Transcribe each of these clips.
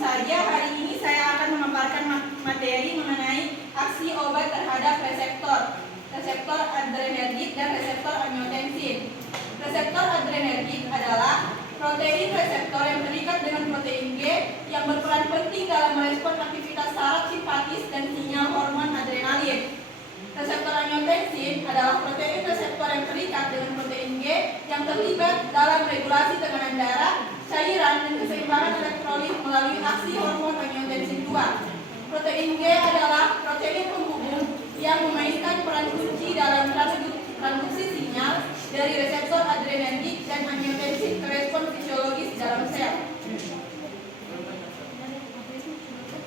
saja hari ini saya akan memaparkan materi mengenai aksi obat terhadap reseptor adrenergik dan reseptor angiotensin. Reseptor adrenergik adalah protein reseptor yang terikat dengan protein G yang berperan penting dalam merespon aktivitas saraf simpatis dan sinyal hormon adrenalin. Reseptor angiotensin adalah protein reseptor yang terikat dengan protein G yang terlibat dalam regulasi tekanan darah, cairan, dan keseimbangan elektrolit melalui aksi hormon angiotensin 2. Protein G adalah protein penghubung yang memainkan peran kunci dalam transduksi sinyal dari reseptor adrenergik dan angiotensin ke respon fisiologis dalam sel.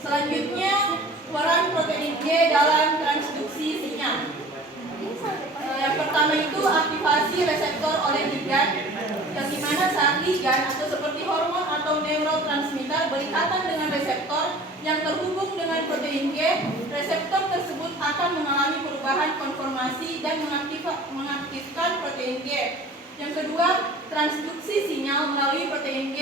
Selanjutnya, peran protein G dalam transduksi sinyal. Yang pertama itu aktivasi reseptor oleh ligan, yang dimana saat ligan atau seperti hormon atau neurotransmitter berikatan dengan reseptor yang terhubung dengan protein G, reseptor tersebut akan mengalami perubahan konformasi dan mengaktifkan protein G. Yang kedua, transduksi sinyal melalui protein G.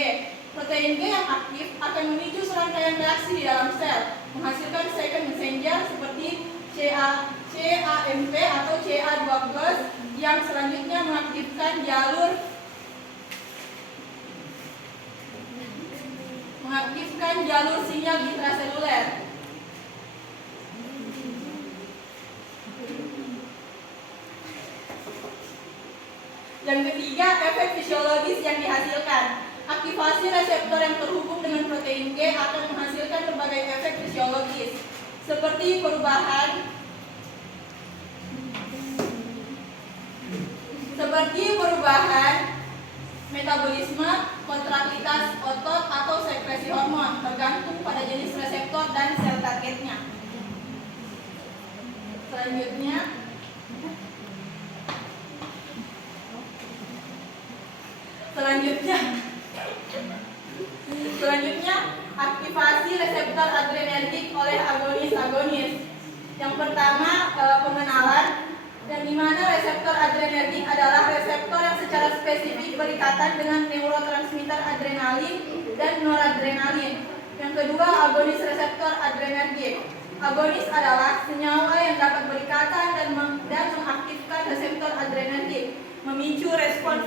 Protein G yang aktif akan memicu serangkaian reaksi di dalam sel, menghasilkan second messenger seperti CAMP atau CA2+ yang selanjutnya mengaktifkan jalur sinyal intraseluler. Yang ketiga, efek fisiologis yang dihasilkan. Aktivasi reseptor yang terhubung dengan protein G akan menghasilkan berbagai efek fisiologis, seperti perubahan metabolisme, kontraktilitas otot atau sekresi hormon, tergantung pada jenis reseptor dan sel targetnya. Selanjutnya, aktivasi reseptor adrenergik oleh agonis. Yang pertama, pengenalan, yang dimana reseptor adrenergik adalah reseptor yang secara spesifik berikatan dengan neurotransmitter adrenalin dan noradrenalin. Yang kedua, agonis reseptor adrenergik. Agonis adalah senyawa yang dapat berikatan dan mengaktifkan reseptor adrenergik, memicu respon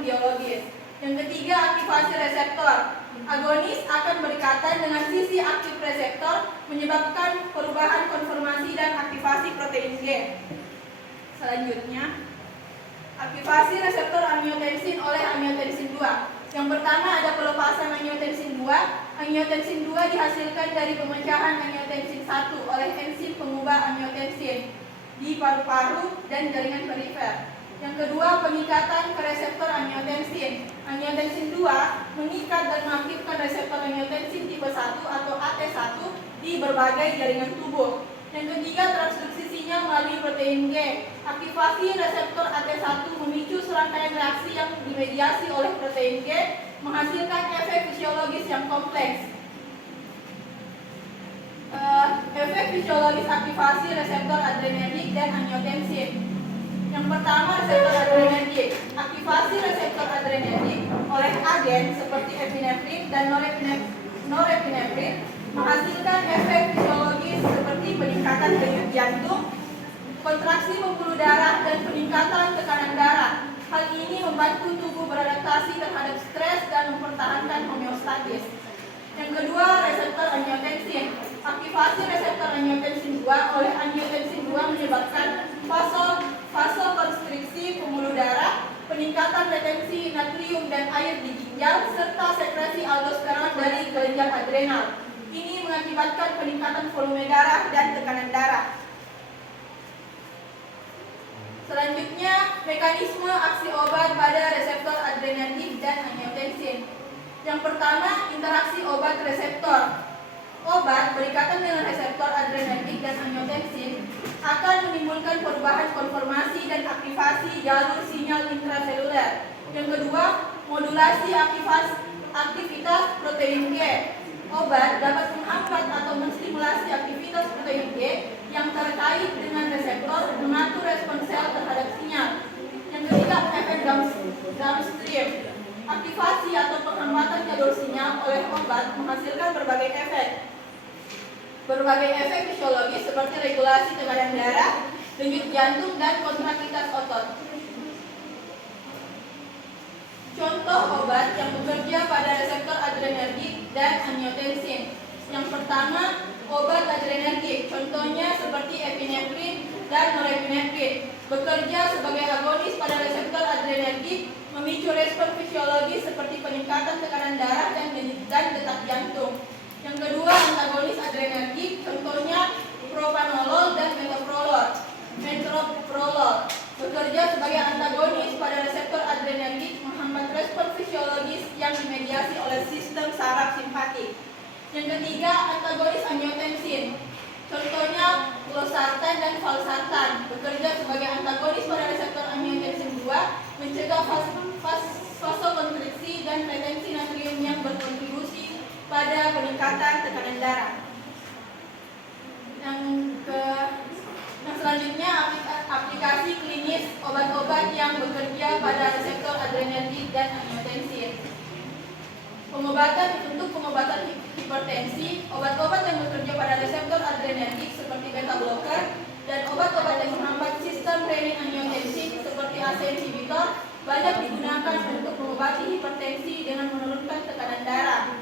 biologis. Yang ketiga, aktivasi reseptor. Agonis akan berikatan dengan sisi aktif reseptor, menyebabkan perubahan konformasi dan aktivasi protein G. Selanjutnya, aktivasi reseptor angiotensin oleh angiotensin 2. Yang pertama ada pelepasan angiotensin 2. Angiotensin 2 dihasilkan dari pemecahan angiotensin 1 oleh enzim pengubah angiotensin di paru-paru dan jaringan perifer. Yang kedua, pengikatan ke reseptor angiotensin. Angiotensin 2 mengikat dan mengaktifkan reseptor angiotensin tipe 1 atau AT1 di berbagai jaringan tubuh. Yang ketiga, transduksi sinyal melalui protein G. Aktivasi reseptor AT1 memicu serangkaian reaksi yang dimediasi oleh protein G, menghasilkan efek fisiologis yang kompleks. Efek fisiologis aktivasi reseptor adrenergik dan angiotensin. Yang pertama, reseptor adrenergik. Aktivasi reseptor adrenergik oleh agen seperti epinefrin dan norepinefrin menghasilkan efek fisiologis seperti peningkatan denyut jantung, kontraksi pembuluh darah, dan peningkatan tekanan darah. Hal ini membantu tubuh beradaptasi terhadap stres dan mempertahankan homeostatis. Yang kedua, reseptor angiotensin. Aktivasi reseptor angiotensin 2 oleh angiotensin 2 menyebabkan vasokonstriksi pembuluh darah, peningkatan retensi natrium dan air di ginjal, serta sekresi aldosteron dari kelenjar adrenal. Ini mengakibatkan peningkatan volume darah dan tekanan darah. Selanjutnya, mekanisme aksi obat pada reseptor adrenergik dan angiotensin. Yang pertama, interaksi obat reseptor. Obat berikatan dengan reseptor adrenergik dan angiotensin akan menimbulkan perubahan konformasi dan aktivasi jalur sinyal intraseluler. Yang kedua, modulasi aktivitas protein G. Obat dapat menghambat atau menstimulasi aktivitas protein G yang terkait dengan reseptor, mengatur respon sel terhadap sinyal. Yang ketiga, efek downstream. Aktivasi atau penghambatan jalur sinyal oleh obat menghasilkan berbagai efek. Berbagai efek fisiologis seperti regulasi tekanan darah, denyut jantung, dan kontraktivitas otot. Contoh obat yang bekerja pada reseptor adrenergik dan angiotensin. Yang pertama, obat adrenergik, contohnya seperti epinefrin dan norepinefrin, bekerja sebagai agonis pada reseptor adrenergik, memicu respon fisiologis seperti peningkatan tekanan darah dan detak jantung. Yang kedua, antagonis adrenergik, contohnya propanolol dan metoprolol, bekerja sebagai antagonis pada reseptor adrenergik, menghambat respon fisiologis yang dimediasi oleh sistem saraf simpatik. Yang ketiga, antagonis angiotensin, contohnya losartan dan valsartan, bekerja sebagai antagonis pada reseptor angiotensin 2, mencegah vasokonstriksi dan retensi natrium yang berkontribusi pada peningkatan tekanan darah. Yang selanjutnya, aplikasi klinis obat-obat yang bekerja pada reseptor adrenergik dan angiotensin. Pengobatan untuk pengobatan hipertensi, obat-obat yang bekerja pada reseptor adrenergik seperti beta blocker dan obat-obat yang menghambat sistem renin-angiotensin seperti ACE inhibitor banyak digunakan untuk mengobati hipertensi dengan menurunkan tekanan darah.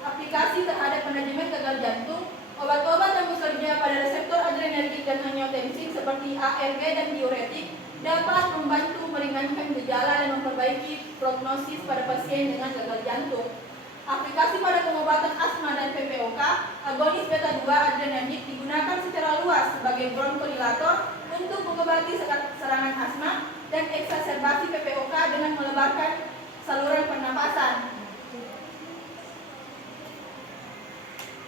Aplikasi terhadap manajemen gagal jantung, obat-obat yang bekerja pada reseptor adrenergik dan angiotensin seperti ARB dan diuretik dapat membantu meringankan gejala dan memperbaiki prognosis pada pasien dengan gagal jantung. Aplikasi pada pengobatan asma dan PPOK, agonis beta 2 adrenergik digunakan secara luas sebagai bronchodilator untuk mengobati serangan asma dan eksaserbasi PPOK dengan melebarkan saluran pernapasan.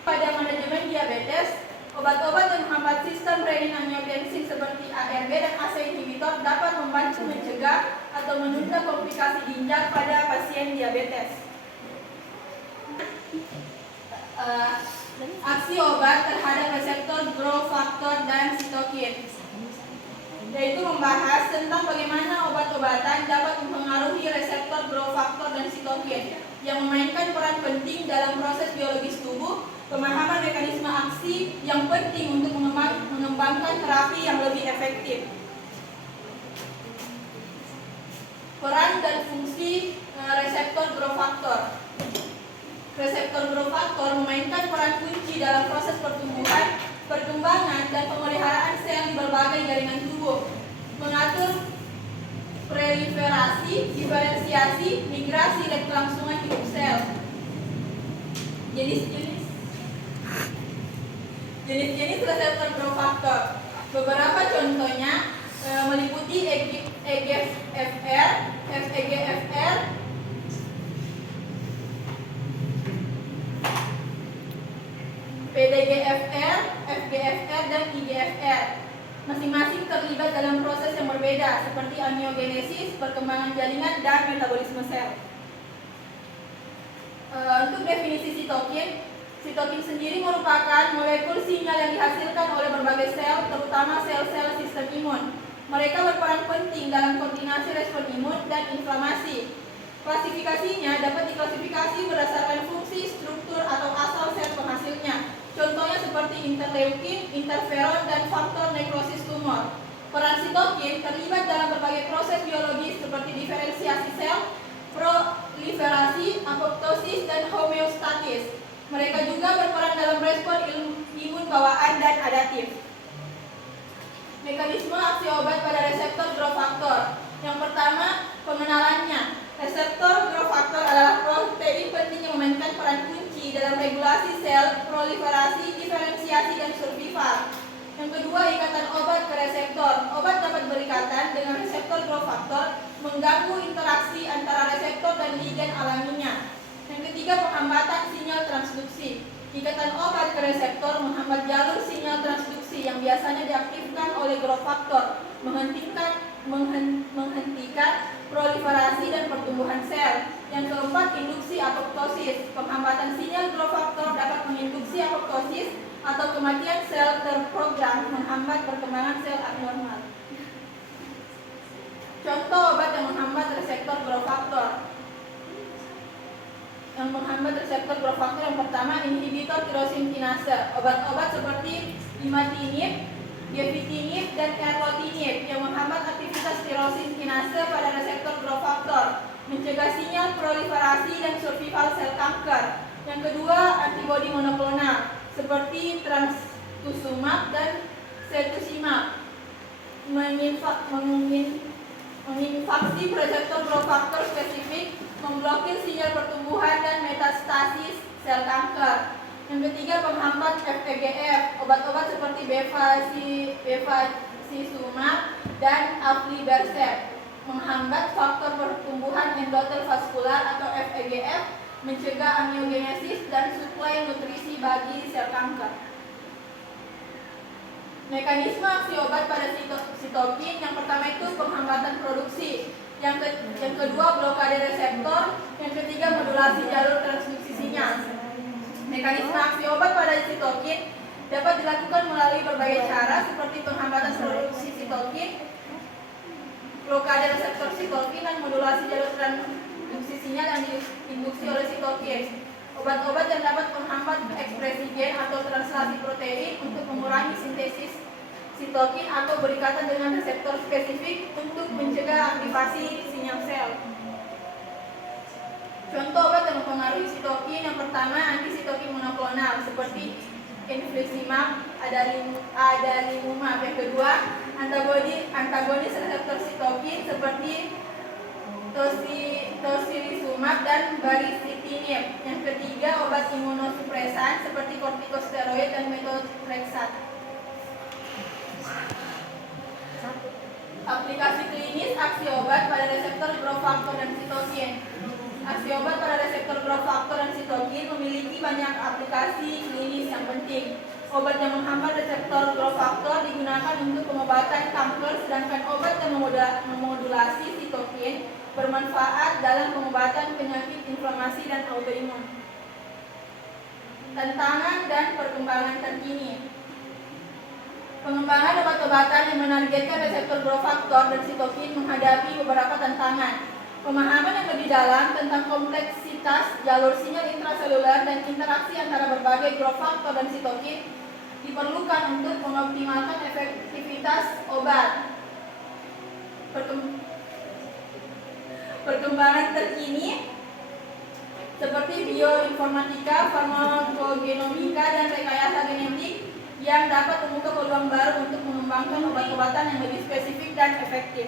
Pada manajemen diabetes, obat-obat yang menghambat sistem renin-angiotensin seperti ARB dan ACE inhibitor dapat membantu mencegah atau menunda komplikasi ginjal pada pasien diabetes. Aksi obat terhadap reseptor growth factor dan sitokin, yaitu membahas tentang bagaimana obat-obatan dapat mempengaruhi reseptor growth factor dan sitokin yang memainkan peran penting dalam proses biologis tubuh. Pemahaman mekanisme aksi yang penting untuk mengembangkan terapi yang lebih efektif. Peran dan fungsi reseptor growth factor. Reseptor growth factor memainkan peran kunci dalam proses pertumbuhan, perkembangan, dan pemeliharaan sel di berbagai jaringan tubuh, mengatur proliferasi, diferensiasi, migrasi, dan kelangsungan hidup sel. Jenis-jenis reseptor growth factor. Beberapa contohnya meliputi EGFR, FEGFR, PDGFR, FGFR, dan IGFR. Masing-masing terlibat dalam proses yang berbeda seperti angiogenesis, perkembangan jaringan, dan metabolisme sel. Untuk definisi sitokin, sitokin sendiri merupakan molekul sinyal yang dihasilkan oleh berbagai sel, terutama sel-sel sistem imun. Mereka berperan penting dalam koordinasi respon imun dan inflamasi. Klasifikasinya dapat diklasifikasi berdasarkan fungsi, struktur, atau asal sel penghasilnya. Contohnya seperti interleukin, interferon, dan faktor nekrosis tumor. Peran sitokin terlibat dalam berbagai proses biologis seperti diferensiasi sel, proliferasi, apoptosis, dan homeostatis. Mereka juga berperan dalam respon imun bawaan dan adaptif. Mekanisme aksi obat pada reseptor growth factor. Yang pertama, pengenalannya. Reseptor growth factor adalah protein penting yang memainkan peran kunci dalam regulasi sel, proliferasi, diferensiasi, dan survival. Yang kedua, ikatan obat ke reseptor. Obat dapat berikatan dengan reseptor growth factor, mengganggu interaksi antara reseptor dan ligan alaminya. Yang ketiga, penghambatan sinyal transduksi. Ikatan obat ke reseptor menghambat jalur sinyal transduksi yang biasanya diaktifkan oleh growth factor, menghentikan proliferasi dan pertumbuhan sel. Yang keempat, induksi apoptosis. Penghambatan sinyal growth factor dapat menginduksi apoptosis atau kematian sel terprogram, menghambat perkembangan sel abnormal. Contoh obat yang menghambat reseptor growth factor. menghambat reseptor growth factor yang pertama inhibitor tirosin kinase. Obat-obat seperti imatinib, gefitinib, dan erlotinib yang menghambat aktivitas tirosin kinase pada reseptor growth factor, mencegah sinyal proliferasi dan survival sel kanker. Yang kedua, antibodi monoklonal seperti trastuzumab dan cetuximab menginfeksi reseptor growth factor spesifik, memblokir sinyal pertumbuhan dan metastasis sel kanker. Yang ketiga, penghambat FEGF. Obat-obat seperti bevacizumab dan aflibercept menghambat faktor pertumbuhan endotel vaskular atau FEGF, mencegah angiogenesis dan suplai nutrisi bagi sel kanker. Mekanisme aksi obat pada sitokin, yang pertama itu penghambatan produksi, yang kedua blokade reseptor, yang ketiga modulasi jalur transduksi sinyal. Mekanisme aksi obat pada sitokin dapat dilakukan melalui berbagai cara seperti penghambatan produksi sitokin, blokade reseptor sitokin, dan modulasi jalur transduksi sinyal yang diinduksi oleh sitokin. Obat-obat yang dapat menghambat ekspresi gen atau translasi protein untuk mengurangi sintesis sitokin atau berikatan dengan reseptor spesifik untuk mencegah aktivasi sinyal sel. Contoh obat yang mempengaruhi sitokin, yang pertama antisitokin monoklonal seperti infliximab, adalimumab. Yang kedua, antagonis reseptor sitokin seperti tocilizumab dan baricitinib. Yang ketiga, obat imunosupresan seperti kortikosteroid dan methotrexat. Aplikasi klinis aksi obat pada reseptor growth factor dan sitokin. Aksi obat pada reseptor growth factor dan sitokin memiliki banyak aplikasi klinis yang penting. Obat yang menghambat reseptor growth factor digunakan untuk pengobatan kanker, sedangkan obat yang memodulasi sitokin bermanfaat dalam pengobatan penyakit inflamasi dan autoimun. Tantangan dan perkembangan terkini. Pengembangan obat-obatan yang menargetkan reseptor growth factor dan sitokin menghadapi beberapa tantangan. Pemahaman yang lebih dalam tentang kompleksitas jalur sinyal intraseluler dan interaksi antara berbagai growth factor dan sitokin diperlukan untuk mengoptimalkan efektivitas obat. Perkembangan terkini seperti bioinformatika, farmakogenomika, dan rekayasa genetik yang dapat membuka peluang baru untuk mengembangkan obat-obatan yang lebih spesifik dan efektif.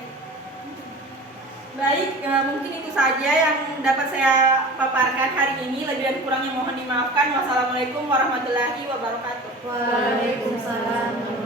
Baik, mungkin itu saja yang dapat saya paparkan hari ini. Lebih dan kurangnya mohon dimaafkan. Wassalamualaikum warahmatullahi wabarakatuh. Waalaikumsalam.